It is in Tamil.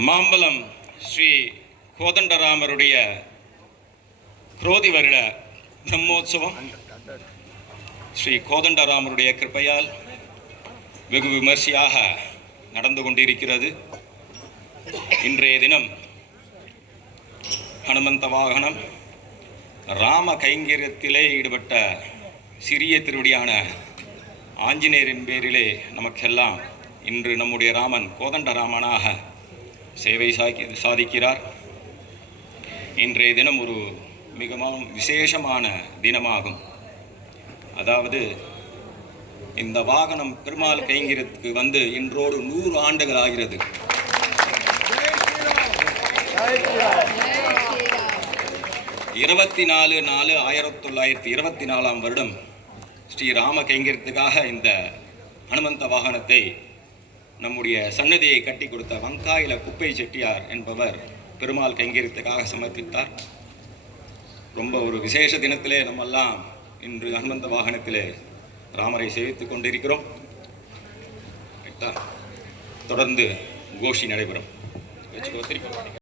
மாம்பலம் ஸ்ரீ கோதண்டராமருடைய குரோதி வருட பிரம்மோற்சவம் ஸ்ரீ கோதண்டராமருடைய கிருபையால் வெகு விமர்சையாக நடந்து கொண்டிருக்கிறது. இன்றைய தினம் ஹனுமந்த வாகனம் ராம கைங்கரியத்திலே ஈடுபட்ட சிறிய திருவடியான ஆஞ்சநேயரின் பேரிலே நமக்கெல்லாம் இன்று நம்முடைய ராமன் கோதண்டராமனாக சேவை சாதிக்கிறார். இன்றைய தினம் ஒரு மிகவும் விசேஷமான தினமாகும். அதாவது இந்த வாகனம் பெருமாள் கைங்கரியத்துக்கு வந்து இன்றோடு 100 ஆண்டுகள் ஆகிறது. இருபத்தி 4/4/1924 வருடம் ஸ்ரீராம கைங்கரியத்துக்காக இந்த ஹனுமந்த வாகனத்தை நம்முடைய சன்னதியை கட்டி கொடுத்த வங்காயில குப்பை செட்டியார் என்பவர் பெருமாள் கைங்கரியத்துக்காக சமர்ப்பித்தார். ரொம்ப ஒரு விசேஷ தினத்திலே நம்மெல்லாம் இன்று ஹனுமந்த வாகனத்திலே ராமரை சேவித்துக் கொண்டிருக்கிறோம். தொடர்ந்து கோஷி நடைபெறும்.